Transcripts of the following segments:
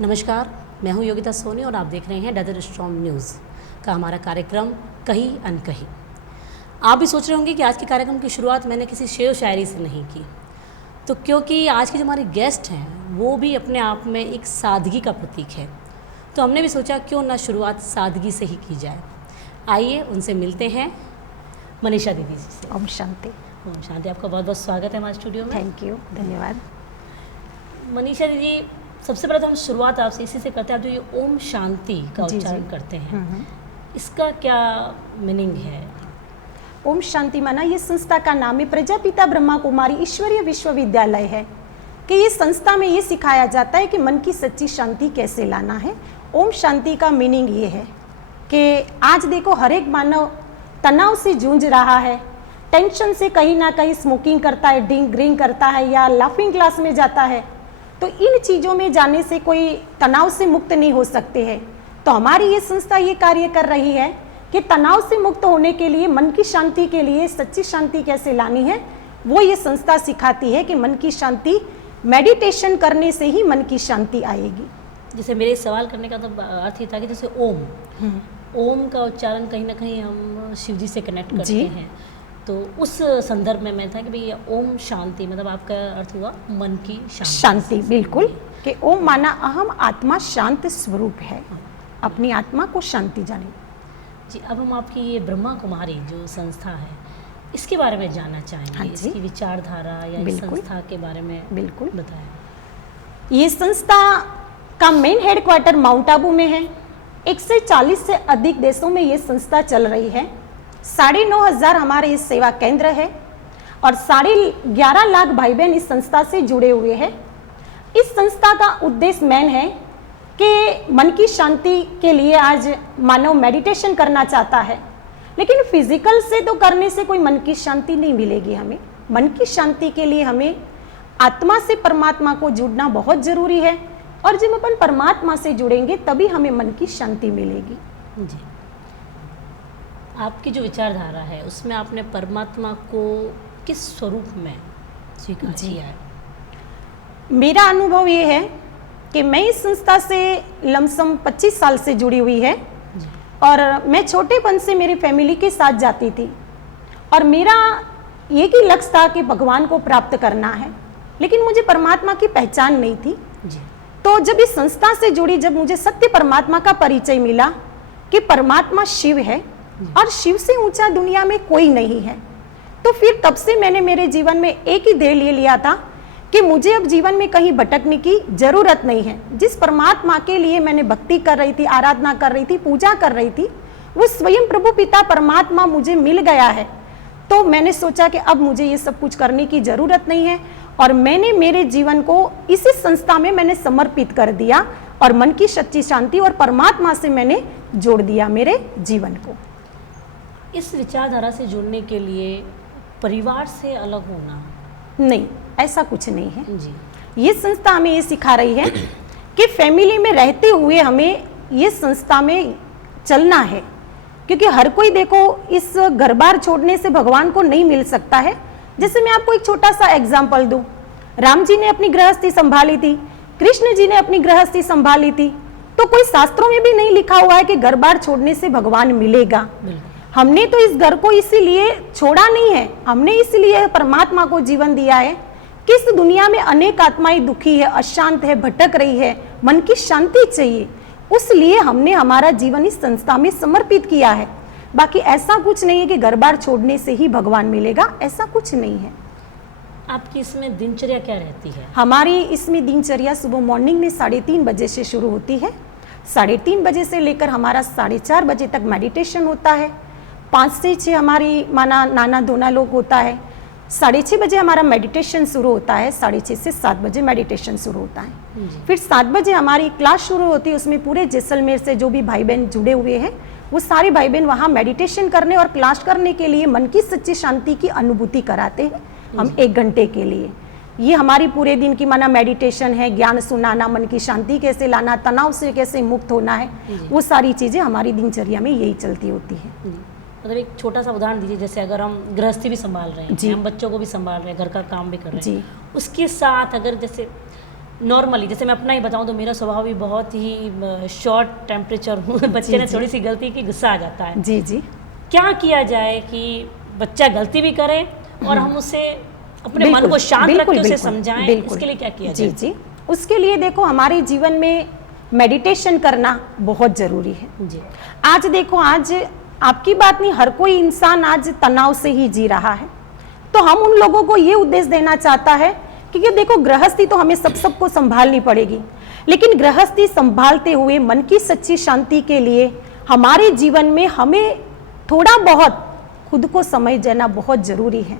नमस्कार, मैं हूं योगिता सोनी और आप देख रहे हैं डदर स्ट्रॉन्ग न्यूज़ का हमारा कार्यक्रम कहीं अनकहीं। आप भी सोच रहे होंगे कि आज के कार्यक्रम की शुरुआत मैंने किसी शेर व शायरी से नहीं की, तो क्योंकि आज के जो हमारे गेस्ट हैं वो भी अपने आप में एक सादगी का प्रतीक है, तो हमने भी सोचा क्यों ना शुरुआत सादगी से ही की जाए। आइए उनसे मिलते हैं, मनीषा दीदी जी से। ओम शांति। ओम शांति। आपका बहुत बहुत स्वागत है हमारे स्टूडियो में। थैंक यू, धन्यवाद। मनीषा दीदी, सबसे पहले तो हम शुरुआत आपसे इसी से करते हैं। आप जो ये ओम शांति का उच्चारण करते हैं, इसका क्या मीनिंग है? ओम शांति माना ये संस्था का नाम है प्रजापिता ब्रह्मा कुमारी ईश्वरीय विश्वविद्यालय है कि ये संस्था में ये सिखाया जाता है कि मन की सच्ची शांति कैसे लाना है। ओम शांति का मीनिंग ये है कि आज देखो हर एक मानव तनाव से जूझ रहा है, टेंशन से कहीं ना कहीं स्मोकिंग करता है, ड्रिंक करता है या लाफिंग क्लास में जाता है, तो इन चीज़ों में जाने से कोई तनाव से मुक्त नहीं हो सकते हैं। तो हमारी ये संस्था ये कार्य कर रही है कि तनाव से मुक्त होने के लिए, मन की शांति के लिए सच्ची शांति कैसे लानी है, वो ये संस्था सिखाती है कि मन की शांति मेडिटेशन करने से ही मन की शांति आएगी। जैसे मेरे सवाल करने का तो अर्थ ये था कि जैसे ओम का उच्चारण कहीं ना कहीं हम शिव जी से कनेक्ट करते हैं, तो उस संदर्भ में मैं था कि भाई ओम शांति मतलब आपका अर्थ हुआ मन की शांति। बिल्कुल, कि ओम माना अहम आत्मा शांत स्वरूप है, अपनी आत्मा को शांति जाने। जी, अब हम आपकी ये ब्रह्मा कुमारी जो संस्था है इसके बारे में जानना चाहेंगे। इसकी विचारधारा या इस संस्था के बारे में बिल्कुल बताएं। ये संस्था का मेन हेडक्वार्टर माउंट आबू में है। 140 से अधिक देशों में ये संस्था चल रही है। 9,500 हमारे इस सेवा केंद्र है और 11.5 लाख भाई बहन इस संस्था से जुड़े हुए हैं। इस संस्था का उद्देश्य मेन है कि मन की शांति के लिए आज मानव मेडिटेशन करना चाहता है, लेकिन फिजिकल से तो करने से कोई मन की शांति नहीं मिलेगी। हमें मन की शांति के लिए हमें आत्मा से परमात्मा को जुड़ना बहुत जरूरी है, और जब अपन परमात्मा से जुड़ेंगे तभी हमें मन की शांति मिलेगी। जी, आपकी जो विचारधारा है उसमें आपने परमात्मा को किस स्वरूप में स्वीकार किया है? मेरा अनुभव ये है कि मैं इस संस्था से लमसम 25 साल से जुड़ी हुई है और मैं छोटेपन से मेरी फैमिली के साथ जाती थी और मेरा एक ही लक्ष्य था कि भगवान को प्राप्त करना है, लेकिन मुझे परमात्मा की पहचान नहीं थी जी। तो जब इस संस्था से जुड़ी, जब मुझे सत्य परमात्मा का परिचय मिला कि परमात्मा शिव है और शिव से ऊंचा दुनिया में कोई नहीं है, तो फिर तब से मैंने मेरे जीवन में एक ही ध्येय ले लिया था कि मुझे अब जीवन में कहीं भटकने की जरूरत नहीं है। जिस परमात्मा के लिए मैंने भक्ति कर रही थी, आराधना कर रही थी, पूजा कर रही थी, वो स्वयं प्रभु पिता परमात्मा मुझे मिल गया है। तो मैंने सोचा कि अब मुझे ये सब कुछ करने की जरूरत नहीं है और मैंने मेरे जीवन को इसी संस्था में मैंने समर्पित कर दिया और मन की सच्ची शांति और परमात्मा से मैंने जोड़ दिया मेरे जीवन को। इस विचारधारा से जुड़ने के लिए परिवार से अलग होना नहीं, ऐसा कुछ नहीं है जी। ये संस्था हमें ये सिखा रही है कि फैमिली में रहते हुए हमें ये संस्था में चलना है, क्योंकि हर कोई देखो इस घर बार छोड़ने से भगवान को नहीं मिल सकता है। जैसे मैं आपको एक छोटा सा एग्जाम्पल दूं, राम जी ने अपनी गृहस्थी संभाली थी, कृष्ण जी ने अपनी गृहस्थी संभाली थी, तो कोई शास्त्रों में भी नहीं लिखा हुआ है कि घर बार छोड़ने से भगवान मिलेगा। हमने तो इस घर को इसीलिए छोड़ा नहीं है, हमने इसलिए परमात्मा को जीवन दिया है कि इस दुनिया में अनेक आत्माएं दुखी है, अशांत है, भटक रही है, मन की शांति चाहिए, उसलिए हमने हमारा जीवन इस संस्था में समर्पित किया है। बाकी ऐसा कुछ नहीं है कि घर बार छोड़ने से ही भगवान मिलेगा, ऐसा कुछ नहीं है। आपकी इसमें दिनचर्या क्या रहती है? हमारी इसमें दिनचर्या सुबह मॉर्निंग में 3:30 बजे से शुरू होती है। 3:30 बजे से लेकर हमारा 4:30 बजे तक मेडिटेशन होता है। 5 से 6 हमारी माना नाना धोना लोग होता है। 6:30 बजे हमारा मेडिटेशन शुरू होता है। 6:30 से 7 बजे मेडिटेशन शुरू होता है। फिर 7 बजे हमारी क्लास शुरू होती है। उसमें पूरे जैसलमेर से जो भी भाई बहन जुड़े हुए हैं वो सारे भाई बहन वहाँ मेडिटेशन करने और क्लास करने के लिए मन की सच्ची शांति की अनुभूति कराते हैं हम 1 घंटे के लिए। ये हमारी पूरे दिन की माना मेडिटेशन है, ज्ञान सुनाना, मन की शांति कैसे लाना, तनाव से कैसे मुक्त होना है, वो सारी चीज़ें हमारी दिनचर्या में यही चलती होती है। मतलब एक छोटा सा उदाहरण दीजिए, जैसे अगर हम गृहस्थी भी संभाल रहे हैं, हम बच्चों को भी संभाल रहे हैं, घर का काम भी कर रहे हैं, उसके साथ अगर जैसे नॉर्मली जैसे मैं अपना ही बताऊं तो मेरा स्वभाव भी बहुत ही शॉर्ट टेम्परेचर हूँ। बच्चे ने थोड़ी सी गलती की गुस्सा आ जाता है। जी जी। क्या किया जाए कि बच्चा गलती भी करे और हम उसे अपने मन को शांत रख के उसे समझाएं, इसके लिए क्या किया जाए? जी जी, उसके लिए देखो हमारे जीवन में मेडिटेशन करना बहुत जरूरी है जी। आज देखो, आज आपकी बात नहीं, हर कोई इंसान आज तनाव से ही जी रहा है। तो हम उन लोगों को ये उद्देश्य देना चाहता है क्योंकि देखो गृहस्थी तो हमें सबको संभालनी पड़ेगी, लेकिन गृहस्थी संभालते हुए मन की सच्ची शांति के लिए हमारे जीवन में हमें थोड़ा बहुत खुद को समय देना बहुत जरूरी है।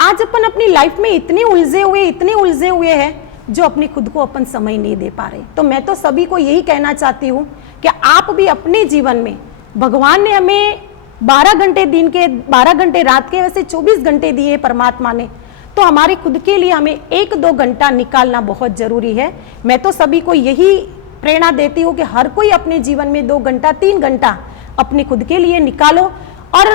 आज अपन अपनी लाइफ में इतने उलझे हुए हैं जो अपने खुद को अपन समय नहीं दे पा रहे। तो मैं तो सभी को यही कहना चाहती हूँ कि आप भी अपने जीवन में, भगवान ने हमें 12 घंटे दिन के, 12 घंटे रात के, वैसे 24 घंटे दिए परमात्मा ने, तो हमारे खुद के लिए हमें 1-2 घंटा निकालना बहुत जरूरी है। मैं तो सभी को यही प्रेरणा देती हूँ कि हर कोई अपने जीवन में 2 घंटा 3 घंटा अपने खुद के लिए निकालो। और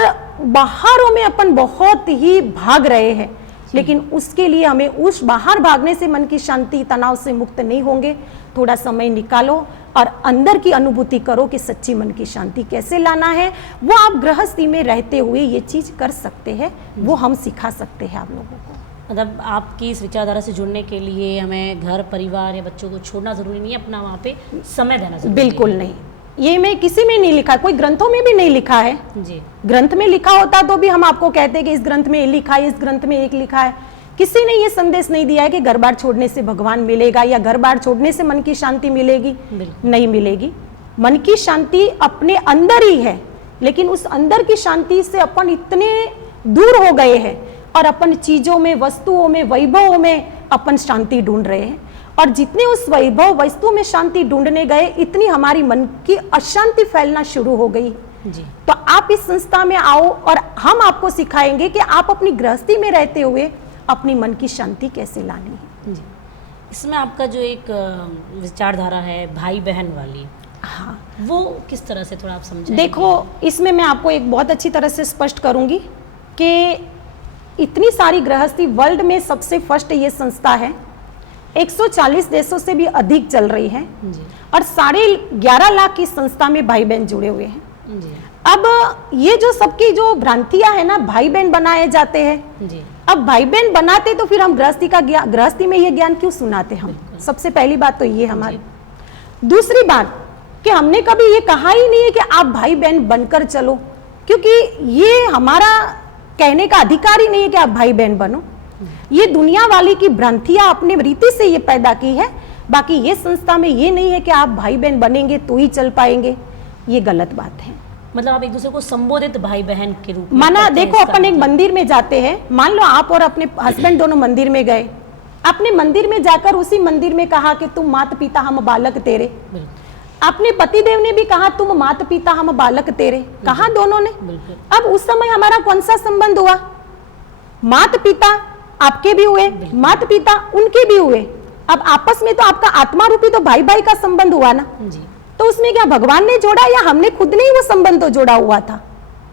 बाहरों में अपन बहुत ही भाग रहे हैं, लेकिन उसके लिए हमें उस बाहर भागने से मन की शांति, तनाव से मुक्त नहीं होंगे। थोड़ा समय निकालो और अंदर की अनुभूति करो कि सच्ची मन की शांति कैसे लाना है। वो आप गृहस्थी में रहते हुए ये चीज कर सकते हैं, वो हम सिखा सकते हैं आप लोगों को। मतलब आपकी इस विचारधारा से जुड़ने के लिए हमें घर परिवार या बच्चों को छोड़ना जरूरी नहीं है, अपना वहाँ पे समय देना जरूरी बिल्कुल नहीं। ये मैं किसी में नहीं लिखा, कोई ग्रंथों में भी नहीं लिखा है जी। ग्रंथ में लिखा होता तो भी हम आपको कहते हैं कि इस ग्रंथ में ये लिखा है, इस ग्रंथ में एक लिखा है। किसी ने ये संदेश नहीं दिया है कि घर बार छोड़ने से भगवान मिलेगा या घर बार छोड़ने से मन की शांति मिलेगी, नहीं मिलेगी। मन की शांति अपने अंदर ही है, लेकिन उस अंदर की शांति से अपन इतने दूर हो गए हैं और अपन चीजों में, वस्तुओं में, वैभवों में अपन शांति ढूंढ रहे हैं। और जितने उस वैभव वस्तु में शांति ढूंढने गए, इतनी हमारी मन की अशांति फैलना शुरू हो गई जी। तो आप इस संस्था में आओ और हम आपको सिखाएंगे कि आप अपनी गृहस्थी में रहते हुए अपनी मन की शांति कैसे लानी है जी। इसमें आपका जो एक विचारधारा है भाई बहन वाली, हाँ, वो किस तरह से थोड़ा आप समझाएंगे? देखो, इसमें मैं आपको एक बहुत अच्छी तरह से स्पष्ट करूंगी कि इतनी सारी गृहस्थी, वर्ल्ड में सबसे फर्स्ट ये संस्था है, 140 देशों से भी अधिक चल रही है जी। और 11.5 लाख की संस्था में भाई बहन जुड़े हुए हैं जी। अब ये जो सबकी जो भ्रांतियां है ना, भाई बहन बनाए जाते हैं जी। अब भाई बहन बनाते तो फिर हम गृहस्थी में ये ज्ञान क्यों सुनाते हम? सबसे पहली बात तो ये हमारी। दूसरी बात कि हमने कभी ये कहा ही नहीं है कि आप भाई बहन बनकर चलो, क्योंकि ये हमारा कहने का अधिकार ही नहीं है कि आप भाई बहन बनो। ये दुनिया वाली की भ्रांतियां अपने रीति से ये पैदा की है। बाकी ये संस्था में ये नहीं है कि आप भाई बहन बनेंगे तो ही चल पाएंगे, ये गलत बात है। मतलब आप एक दूसरे को संबोधित भाई बहन के रूप में माना, देखो अपन एक मंदिर में जाते हैं, मान लो आप और अपने हस्बैंड दोनों मंदिर में गए, आपने मंदिर में जाकर उसी मंदिर में कहा कि तुम मात पिता हम बालक तेरे, अपने पतिदेव ने भी कहा तुम मात पिता हम बालक तेरे, कहा दोनों ने। अब उस समय हमारा कौन सा संबंध हुआ? मात पिता आपके भी हुए, मात पिता उनके भी हुए। अब आपस में तो आपका आत्मा रूपी तो भाई भाई का संबंध हुआ ना जी। तो उसमें क्या भगवान ने जोड़ा या हमने खुद ने ही वो संबंध तो जोड़ा हुआ था?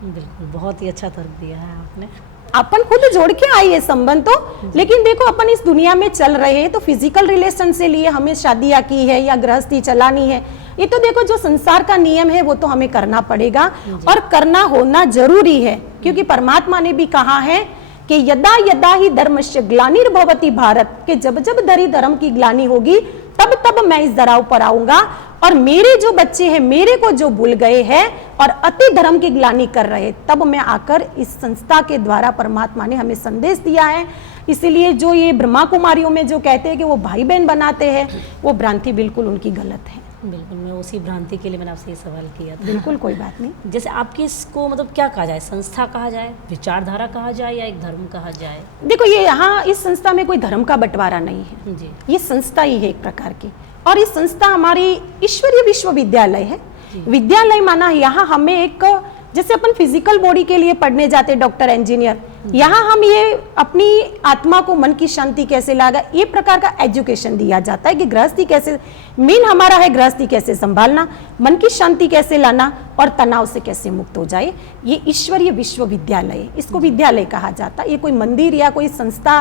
बिल्कुल, बहुत ही अच्छा तर्क दिया है आपने। अपन खुद जोड़ के आई है संबंध तो। लेकिन देखो, अपन इस दुनिया में चल रहे हैं तो फिजिकल रिलेशन से लिए हमें शादियां की है या गृहस्थी चलानी है, ये तो देखो जो संसार का नियम है वो तो हमें करना पड़ेगा और करना होना जरूरी है। क्योंकि परमात्मा ने भी कहा है कि यदा यदा ही धर्मस्य ग्लानिर्भवति भारत, के जब जब धर्म की ग्लानि होगी तब तब मैं इस धराव पर आऊंगा और मेरे जो बच्चे हैं, मेरे को जो भूल गए हैं और अति धर्म की ग्लानि कर रहे, तब मैं आकर इस संस्था के द्वारा परमात्मा ने हमें संदेश दिया है। इसीलिए जो ये ब्रह्मा कुमारियों में जो कहते हैं कि वो भाई बहन बनाते हैं, वो भ्रांति बिल्कुल उनकी गलत है। बिल्कुल, मैं उसी भ्रांति के लिए मैंने आपसे ये सवाल किया था। बिल्कुल कोई बात नहीं। जैसे आपकी इसको मतलब क्या कहा जाए, संस्था कहा जाए, विचारधारा कहा जाए या एक धर्म कहा जाए? देखो, ये यहाँ इस संस्था में कोई धर्म का बंटवारा नहीं है जी। ये संस्था ही है एक प्रकार की, और ये संस्था हमारी ईश्वरीय विश्वविद्यालय है। विद्यालय माना यहाँ हमें एक, जैसे अपन फिजिकल बॉडी के लिए पढ़ने जाते डॉक्टर इंजीनियर, यहाँ हम ये अपनी आत्मा को मन की शांति कैसे लागा, ये प्रकार का एजुकेशन दिया जाता है कि गृहस्थी कैसे, मेन हमारा है गृहस्थी कैसे संभालना, मन की शांति कैसे लाना और तनाव से कैसे मुक्त हो जाए। ये ईश्वरीय विश्वविद्यालय है, इसको विद्यालय कहा जाता है। ये कोई मंदिर या कोई संस्था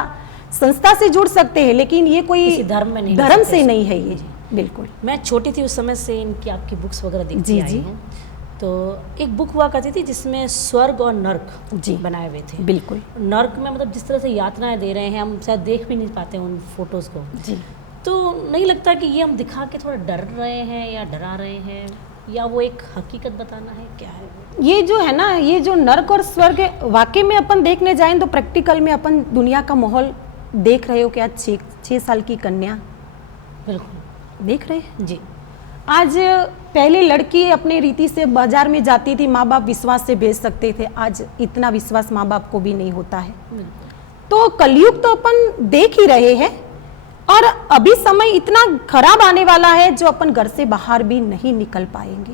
संस्था से जुड़ सकते हैं, लेकिन ये कोई किसी धर्म में नहीं धर्म ले से सकते नहीं है ये, बिल्कुल। मैं छोटी थी उस समय से इनकी आपकी बुक्स वगैरह देखती जी, आई जी। हूँ। तो एक बुक हुआ करती थी जिसमें स्वर्ग और नर्क जी। बनाए हुए थे। बिल्कुल नर्क में मतलब जिस तरह से यातनाएं दे रहे हैं, हम शायद देख भी नहीं पाते उन फोटोज़ को। जी। तो नहीं लगता कि ये हम दिखा के थोड़ा डर रहे हैं या डरा रहे हैं, या वो एक हकीकत बताना है, क्या है वो? ये जो है ना, ये जो नर्क और स्वर्ग है, वाकई में अपन देखने जाएं तो प्रैक्टिकल में अपन दुनिया का माहौल देख रहे हो क्या? 6 साल की कन्या बिल्कुल देख रहे हैं। जी। आज पहले लड़की अपने रीति से बाजार में जाती थी, माँ बाप विश्वास से भेज सकते थे, आज इतना विश्वास माँ बाप को भी नहीं होता है। बिल्कुल। तो कलयुग तो अपन देख ही रहे हैं, और अभी समय इतना खराब आने वाला है जो अपन घर से बाहर भी नहीं निकल पाएंगे।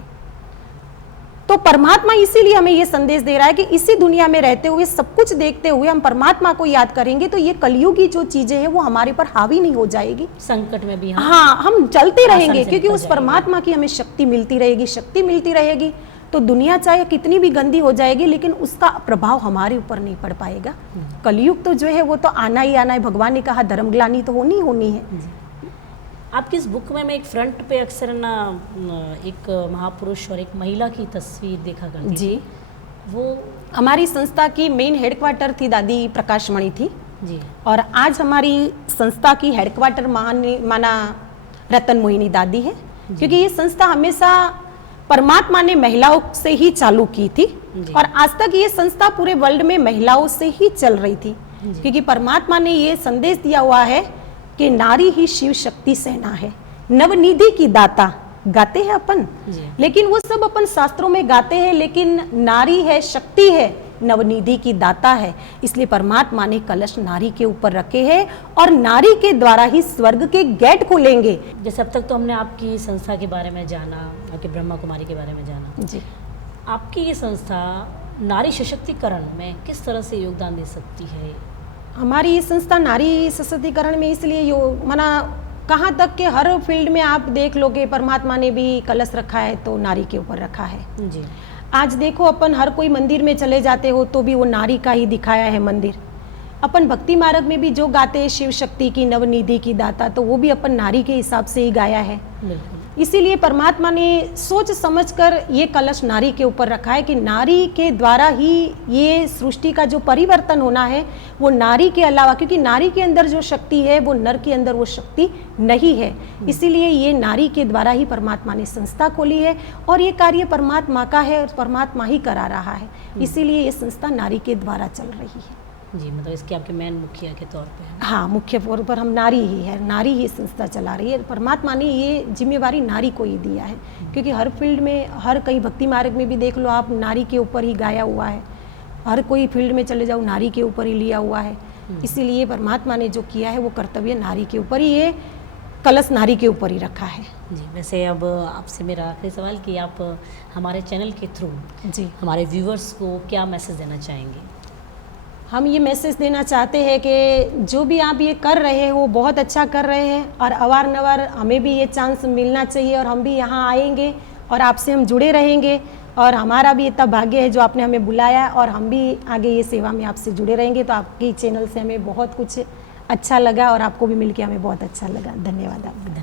तो परमात्मा इसीलिए हमें ये संदेश दे रहा है कि इसी दुनिया में रहते हुए, सब कुछ देखते हुए हम परमात्मा को याद करेंगे तो ये कलयुगी जो चीजें हैं वो हमारे पर हावी नहीं हो जाएगी। संकट में भी हाँ, हम चलते आसानी रहेंगे, से क्योंकि निकल उस जाएंगे। परमात्मा की हमें शक्ति मिलती रहेगी, शक्ति मिलती रहेगी तो दुनिया चाहे कितनी भी गंदी हो जाएगी, लेकिन उसका प्रभाव हमारे ऊपर नहीं पड़ पाएगा। कलयुग तो जो है वो तो आना ही आना है। भगवान ने कहा धर्मग्लानि तो होनी ही होनी है। आपकी इस बुक में मैं एक फ्रंट पे अक्सर ना एक महापुरुष और एक महिला की तस्वीर देखा करती जी। थी। वो हमारी संस्था की मेन हेडक्वार्टर थी दादी प्रकाशमणि थी, जी और आज हमारी संस्था की हेडक्वार्टर माना रतन मोहिनी दादी है, क्योंकि ये संस्था हमेशा परमात्मा ने महिलाओं से ही चालू की थी, जी। और आज तक ये संस्था पूरे वर्ल्ड में महिलाओं से ही चल रही थी, क्योंकि परमात्मा ने ये संदेश दिया हुआ है कि नारी ही शिव शक्ति सेना है, नवनिधि की दाता। गाते हैं अपन, जी। लेकिन वो सब अपन शास्त्रों में गाते हैं, लेकिन नारी है, शक्ति है, नवनिधि की दाता है। इसलिए परमात्मा ने कलश नारी के ऊपर रखे हैं, और नारी के द्वारा ही स्वर्ग के गेट खुलेंगे। जैसे अब तक तो हमने आपकी संस्था के बारे में जाना, आपके ब्रह्मा कुमारी के बारे में जाना। जी। आपकी ये संस्था नारी सशक्तिकरण में किस तरह से योगदान दे सकती है? हमारी ये संस्था नारी सशक्तिकरण में इसलिए माना कहाँ तक कि हर फील्ड में आप देख लोगे, परमात्मा ने भी कलश रखा है तो नारी के ऊपर रखा है। जी। आज देखो, अपन हर कोई मंदिर में चले जाते हो तो भी वो नारी का ही दिखाया है मंदिर। अपन भक्ति मार्ग में भी जो गाते हैं शिव शक्ति की, नवनिधि की दाता, तो वो भी अपन नारी के हिसाब से ही गाया है। बिल्कुल। इसीलिए परमात्मा ने सोच समझकर ये कलश नारी के ऊपर रखा है कि नारी के द्वारा ही ये सृष्टि का जो परिवर्तन होना है वो नारी के अलावा, क्योंकि नारी के अंदर जो शक्ति है वो नर के अंदर वो शक्ति नहीं है। इसीलिए ये नारी के द्वारा ही परमात्मा ने संस्था खोली है, और ये कार्य परमात्मा का है और परमात्मा ही करा रहा है। इसीलिए ये संस्था नारी के द्वारा चल रही है। जी, मतलब इसके आपके मेन मुखिया के तौर पे हैं। हाँ, मुख्य तौर पर हम नारी ही है, नारी ही संस्था चला रही है। परमात्मा ने ये जिम्मेवारी नारी को ही दिया है, क्योंकि हर फील्ड में, हर कहीं भक्ति मार्ग में भी देख लो आप, नारी के ऊपर ही गाया हुआ है। हर कोई फील्ड में चले जाओ, नारी के ऊपर ही लिया हुआ है। इसीलिए परमात्मा ने जो किया है वो कर्तव्य नारी के ऊपर ही, ये कलश नारी के ऊपर ही रखा है। जी, वैसे अब आपसे मेरा आखिरी सवाल कि आप हमारे चैनल के थ्रू जी, हमारे व्यूवर्स को क्या मैसेज देना चाहेंगे? हम ये मैसेज देना चाहते हैं कि जो भी आप ये कर रहे हो बहुत अच्छा कर रहे हैं, और अवारनवार हमें भी ये चांस मिलना चाहिए, और हम भी यहाँ आएंगे और आपसे हम जुड़े रहेंगे, और हमारा भी इतना भाग्य है जो आपने हमें बुलाया, और हम भी आगे ये सेवा में आपसे जुड़े रहेंगे। तो आपकी चैनल से हमें बहुत कुछ अच्छा लगा, और आपको भी मिलके हमें बहुत अच्छा लगा। धन्यवाद आपका।